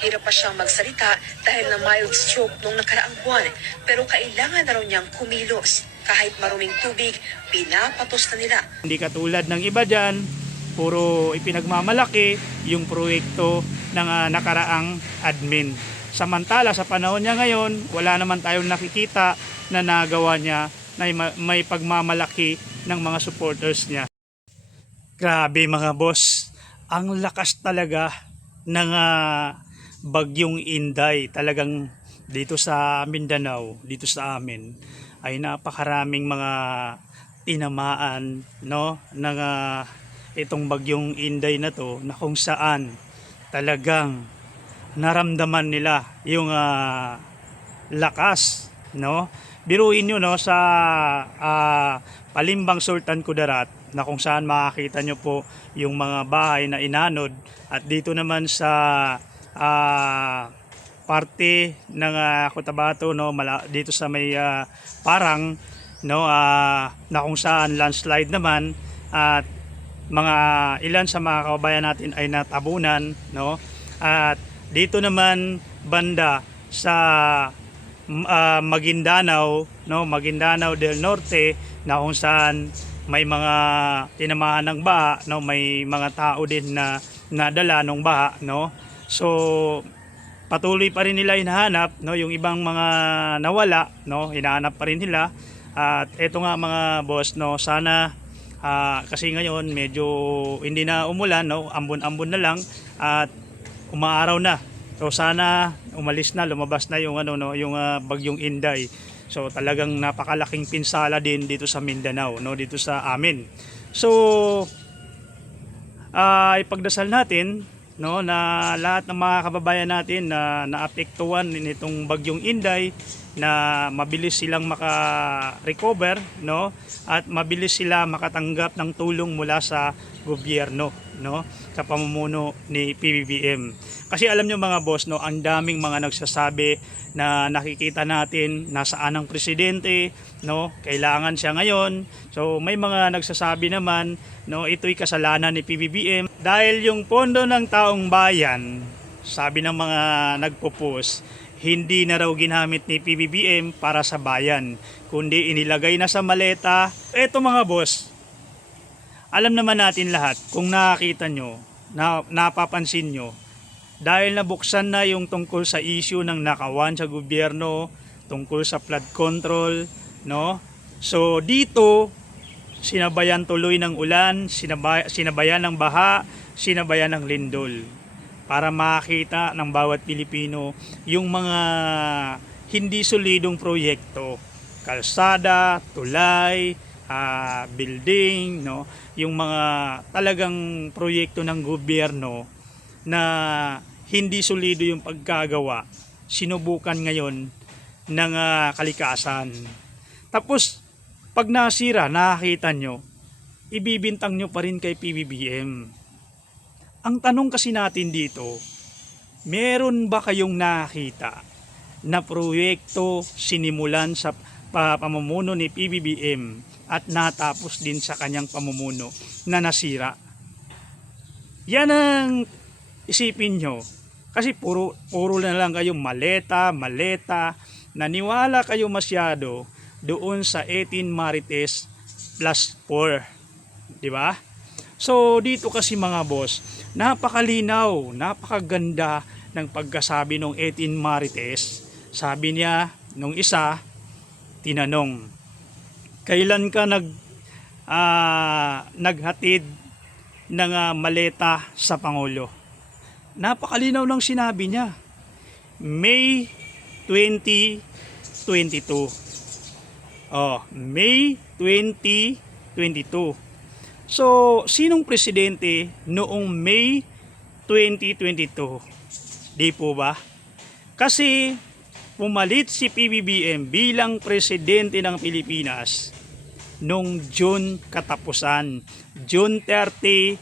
Hirap pa siyang magsalita dahil na mild stroke nung nakaraang buwan. Pero kailangan na raw niyang kumilos. Kahit maruming tubig, pinapatos na nila. Hindi katulad ng iba dyan, puro ipinagmamalaki yung proyekto ng nakaraang admin. Samantala sa panahon niya ngayon, wala naman tayong nakikita na nagawa niya na may pagmamalaki ng mga supporters niya. Grabe mga boss, ang lakas talaga ng bagyong Inday. Talagang dito sa Mindanao, dito sa amin, ay napakaraming mga tinamaan, no, ng itong bagyong Inday na to, na kung saan talagang naramdaman nila yung lakas, no. Biruin nyo, no, sa Palimbang Sultan Kudarat, na kung saan makakita nyo po yung mga bahay na inanod, at dito naman sa parte ng Cotabato, no, dito sa may Parang, no, na kung saan landslide naman, at mga ilan sa mga kababayan natin ay natabunan, no. At dito naman banda sa Maguindanao, no, Maguindanao del Norte, na kung saan may mga tinamaan ng baha, no, may mga tao din na nadala ng baha, no. So patuloy pa rin nila hinahanap, no, yung ibang mga nawala, no, hinahanap pa rin nila. At eto nga mga boss, no, sana kasi ngayon medyo hindi na umulan, no, ambon-ambon na lang at umaaraw na. So sana umalis na, lumabas na yung no, yung bagyong Inday. So talagang napakalaking pinsala din dito sa Mindanao, no, dito sa amin. So ipagdasal natin, no, na lahat ng mga kababayan natin na naapektuhan nitong bagyong Inday, na mabilis silang maka-recover, no, at mabilis sila makatanggap ng tulong mula sa gobyerno, no, sa pamumuno ni PBBM. Kasi alam nyo mga boss, no, ang daming mga nagsasabi na nakikita natin nasaan ang presidente, no, kailangan siya ngayon. So may mga nagsasabi naman, no, ito'y kasalanan ni PBBM dahil yung pondo ng taong bayan, sabi ng mga nagpo-post, hindi na raw ginamit ni PBBM para sa bayan, kundi inilagay na sa maleta. Eto mga boss, alam naman natin lahat, kung nakakita nyo, napapansin nyo, dahil nabuksan na yung tungkol sa issue ng nakawan sa gobyerno, tungkol sa flood control, no? So dito, sinabayan tuloy ng ulan, sinabayan ng baha, sinabayan ng lindol, para makita ng bawat Pilipino yung mga hindi solidong proyekto, kalsada, tulay, building, no, yung mga talagang proyekto ng gobyerno na hindi solido yung pagkagawa, sinubukan ngayon ng kalikasan. Tapos pag nasira, nakakita nyo, ibibintang nyo pa rin kay PBBM. Ang tanong kasi natin dito, meron ba kayong nakita na proyekto sinimulan sa pamumuno ni PBBM at natapos din sa kanyang pamumuno na nasira? Yan ang isipin nyo. Kasi puro na lang kayo maleta, naniwala kayo masyado doon sa 18 Marites plus 4. Diba? So dito kasi mga boss, napakalinaw, napakaganda ng pagkasabi ng 18 Marites. Sabi niya, nung isa, tinanong, kailan ka naghatid ng maleta sa Pangulo? Napakalinaw ng sinabi niya, May 2022. May 2022. So, sinong presidente noong May 2022? Di po ba? Kasi pumalit si PBBM bilang presidente ng Pilipinas noong June katapusan, June 30,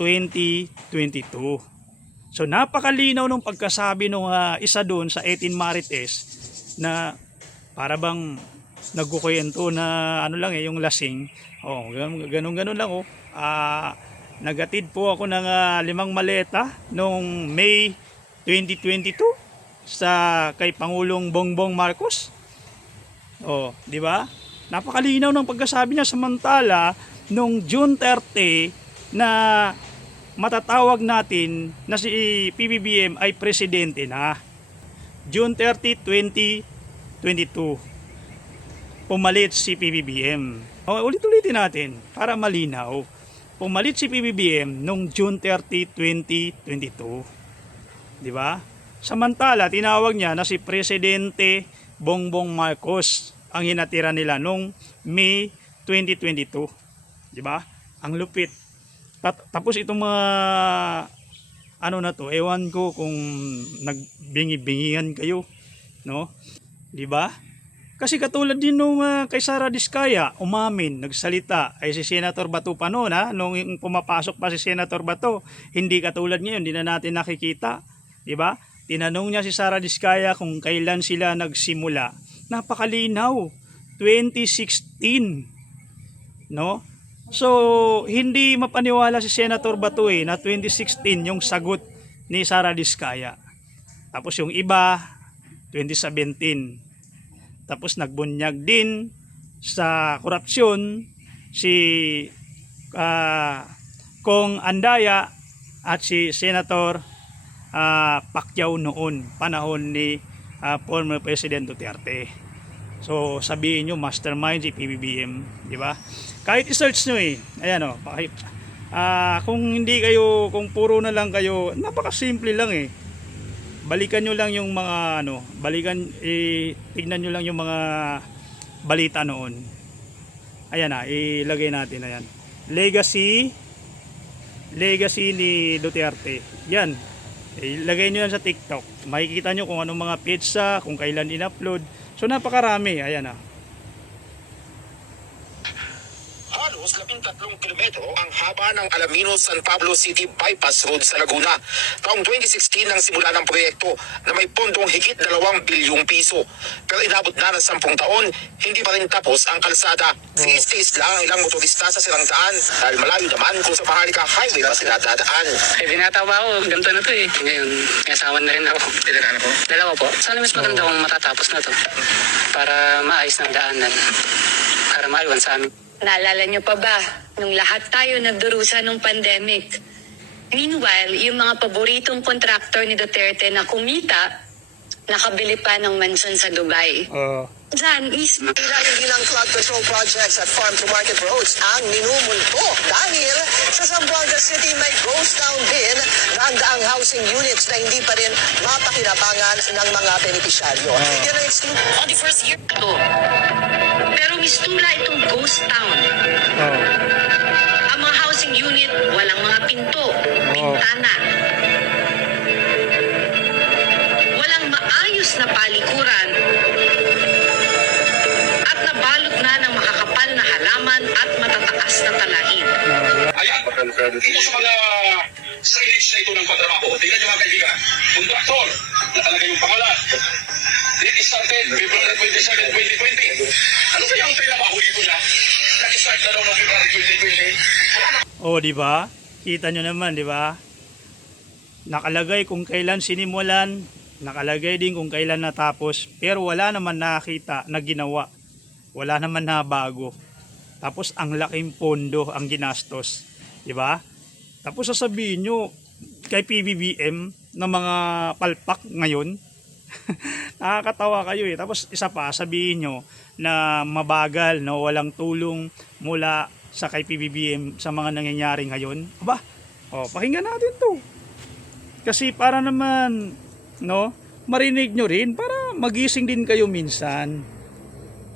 2022. So napakalinaw ng pagkasabi ng isa doon sa 18 Marites na para bang nagkukwento na ano lang yung lasing. Ganun lang nagatid po ako ng 5 maleta noong May 2022 sa kay Pangulong Bongbong Marcos. Oh, di ba? Napakalinaw ng pagkasabi niya, samantala nung June 30 na matatawag natin na si PBBM ay presidente na. June 30, 2022. Pumalit si PBBM. O, ulit-ulitin natin para malinaw. Pumalit si PBBM nung June 30, 2022. Di ba? Samantala, tinawag niya na si Presidente Bongbong Marcos ang hinatira nila nung May 2022. Di ba? Ang lupit. Tapos itong mga ano na to, ewan ko kung nagbingi-bingihan kayo, no? Di ba? Kasi katulad din nung kay Sara Diskaya, umamin, nagsalita ay si Senator Bato pa noon, nung pumapasok pa si Senator Bato, hindi katulad ngayon, hindi na natin nakikita, di ba? Tinanong niya si Sara Diskaya kung kailan sila nagsimula. Napakalinaw, 2016, no? So, hindi mapaniwala si Senator Bato na 2016 yung sagot ni Sara Diskaya. Tapos yung iba, 2017. Tapos nagbunyag din sa korupsyon si Kong Andaya at si Senator Pacquiao noon, panahon ni former President Duterte. So sabihin nyo mastermind si PBBM, di ba? Kahit i-search nyo ayan kung hindi kayo, kung puro na lang kayo, napakasimple lang balikan nyo lang yung mga tignan nyo lang yung mga balita noon. Ayan ilagay natin, ayan. Legacy ni Duterte. Yan. Ilagay nyo yan sa TikTok. Makikita nyo kung anong mga pizza, kung kailan in-upload. So napakarami, ayan Halos 13 kilometro ang haba ng Alaminos-San Pablo City Bypass Road sa Laguna. Taong 2016 nang simula ng proyekto na may pondong higit 2 bilyong piso. Pero inabot na ng 10 taon, hindi pa rin tapos ang kalsada. Tiis-tiis lang ang ilang motorista sa silang daan dahil malayo naman kung sa Maharlika Highway na sila dadaan. Ay, binata pa ako. Ganito na to Ngayon, asawan na rin ako. Ilan na po? Dalawa po. Sana mas maganda kung matatapos na to. Para maayos ng daanan. Para maiwan sa amin. Naalala nyo pa ba, nung lahat tayo nagdurusa ng pandemic? Meanwhile, yung mga paboritong kontraktor ni Duterte na kumita, nakabili pa ng mansion sa Dubai. Diyan, Tila hindi lang flood control projects at farm-to-market roads ang minumulto dahil sa Zamboanga City may ghost town din na daang housing units na hindi pa rin mapakinabangan ng mga benepisyaryo. Yan ang on the first year ito. Pero mistura itong ghost town. Ang mga housing unit, walang mga pinto, bintana. Walang maayos na palikuran. At nabalot na ng makakapal na halaman at matataas na talahin. Ayan, ito sa mga signage na ito ng patrabaho. Tingnan nyo mga kaibigan. Kontraktor, nakalagay yung pangalan. Date started February 27, 2020. Ano kaya ang trabaho dito na? Nag-start na daw ng February 2020. di ba? Kita nyo naman, di ba? Nakalagay kung kailan sinimulan, nakalagay din kung kailan natapos, pero wala naman nakita na ginawa. Wala naman na bago. Tapos ang laking pondo ang ginastos, di ba? Tapos sasabihin nyo kay PBBM na mga palpak ngayon, nakakatawa kayo Tapos isa pa, sabihin nyo na mabagal, no, walang tulong mula sa kay PBBM sa mga nangyayari ngayon. Aba, pakinggan natin to. Kasi para naman, no, marinig nyo rin para magising din kayo minsan.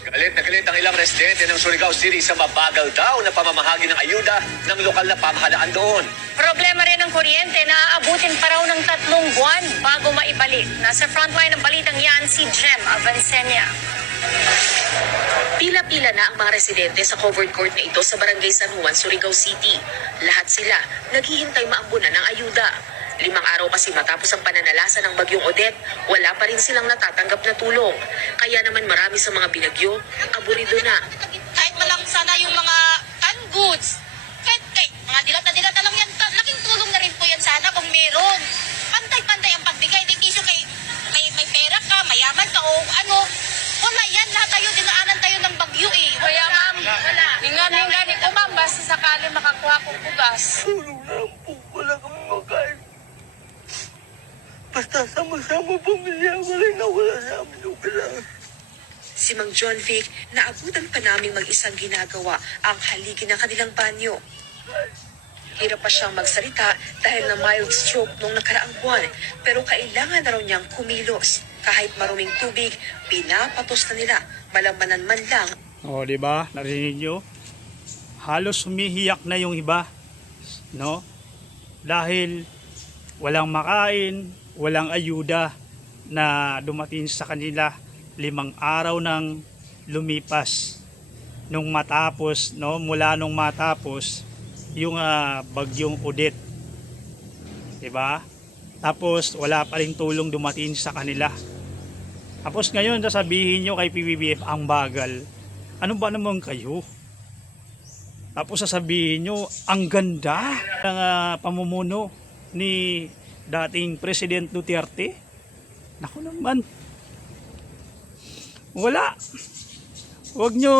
Galit na galit ang ilang residente ng Surigao City sa mabagal daw na pamamahagi ng ayuda ng lokal na pamahalaan doon. Problema rin ng kuryente na aabutin pa raw ng 3 buwan bago maibalik. Nasa frontline ng balitang yan si Jem Avancenia. Pila-pila na ang mga residente sa covered court na ito sa Barangay San Juan, Surigao City. Lahat sila naghihintay maambunan ng ayuda. 5 araw kasi matapos ang pananalasa ng bagyong Odette, wala pa rin silang natatanggap na tulong. Kaya naman marami sa mga binagyo, aburido na. Kahit malang sana yung mga canned goods. Kahit mga dilat na lang yan. Laking tulong na rin po yan sana kung meron. Pantay-pantay ang pagbigay. basta sakali makakuha kong bugas. Tulong na lang po. Wala kami makain. Basta sama-sama pamilya. Wala na wala sa amin yung kailangan. Si Mang John Vic, naabutan pa naming mag-isang ginagawa ang haligi ng kanilang banyo. Hirap pa siyang magsalita dahil na mild stroke nung nakaraang buwan, pero kailangan na raw niyang kumilos. Kahit maruming tubig, pinapatos na nila, malamanan man lang. O, di ba? Narinig nyo? Halos humihiyak na yung iba, no? Dahil walang makain, walang ayuda na dumating sa kanila. 5 araw nang lumipas nung matapos, no? Mula nung matapos yung bagyong Odette. 'Di ba? Tapos wala pa ring tulong dumating sa kanila. Tapos ngayon sasabihin nyo kay PBBM ang bagal. Ano ba naman kayo? Tapos sasabihin nyo ang ganda ng pamumuno ni dating President Duterte. Naku naman. Wala. Huwag nyo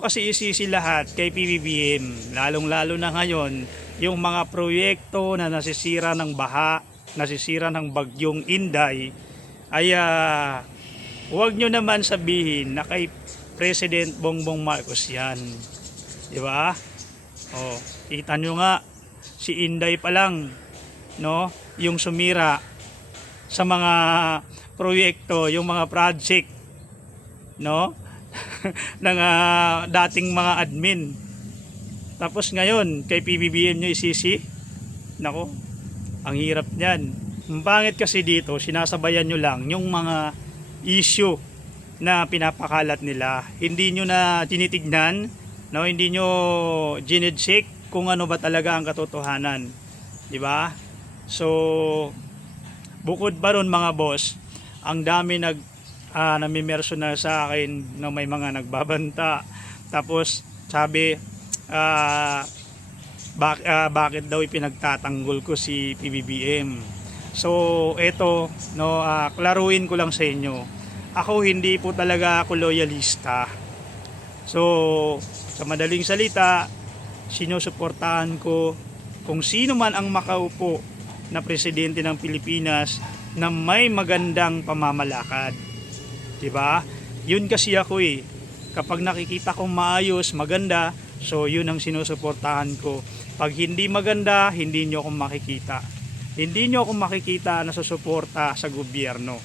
kasi isisi lahat kay PBBM. Lalong-lalo na ngayon, yung mga proyekto na nasisira ng baha, nasisira ng bagyong Inday, ay huwag nyo naman sabihin na kay President Bongbong Marcos yan. Di ba? Oh, kita nyo nga, si Inday pa lang, no, yung sumira sa mga proyekto, yung mga project, no, ng dating mga admin. Tapos ngayon kay PBBM nyo isisi. Nako, ang hirap niyan. Ang pangit kasi dito, sinasabayan nyo lang yung mga issue na pinapakalat nila. Hindi nyo na tinitignan, no, hindi nyo ginedcheck kung ano ba talaga ang katotohanan, di ba? So bukod pa ron mga boss, ang dami namimerso na sa akin na may mga nagbabanta. Tapos sabi, bakit daw ipinagtatanggol ko si PBBM. So eto, no, klaruin ko lang sa inyo. Ako hindi po talaga ako loyalista. So sa madaling salita, sinusuportahan ko kung sino man ang makaupo na presidente ng Pilipinas na may magandang pamamalakad. Diba? Yun kasi ako eh. Kapag nakikita kong maayos, maganda, so yun ang sinusuportahan ko. Pag hindi maganda, hindi nyo akong makikita. Hindi nyo akong makikita na susuporta sa gobyerno.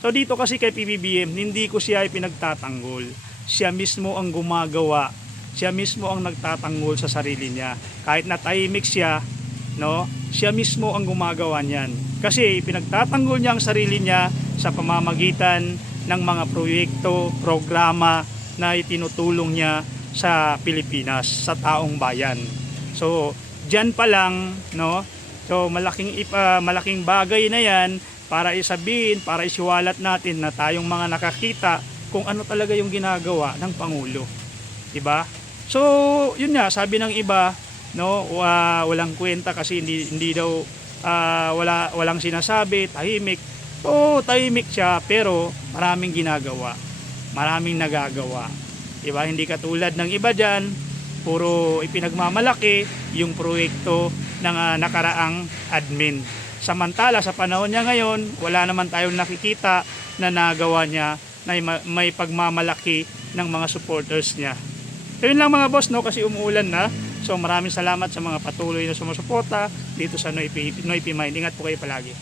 So dito kasi kay PBBM, hindi ko siya ipinagtatanggol. Siya mismo ang gumagawa. Siya mismo ang nagtatanggol sa sarili niya. Kahit na tahimik siya, no, siya mismo ang gumagawa niyan. Kasi pinagtatanggol niya ang sarili niya sa pamamagitan ng mga proyekto, programa na itinutulong niya sa Pilipinas, sa taong bayan. So, diyan pa lang, no? So, malaking bagay na 'yan para isabihin, para isiwalat natin na tayong mga nakakita kung ano talaga yung ginagawa ng Pangulo. 'Di ba? So, yun nga, sabi ng iba, no, walang kwenta kasi hindi daw walang sinasabi, tahimik. Oo, tahimik siya pero maraming ginagawa. Maraming nagagawa. Diba? Hindi katulad ng iba dyan, puro ipinagmamalaki yung proyekto ng nakaraang admin. Samantala sa panahon niya ngayon, wala naman tayong nakikita na nagawa niya na may pagmamalaki ng mga supporters niya. So yun lang mga boss, no, kasi umuulan na. So maraming salamat sa mga patuloy na sumusuporta dito sa Noipi Mind. Ingat po kayo palagi.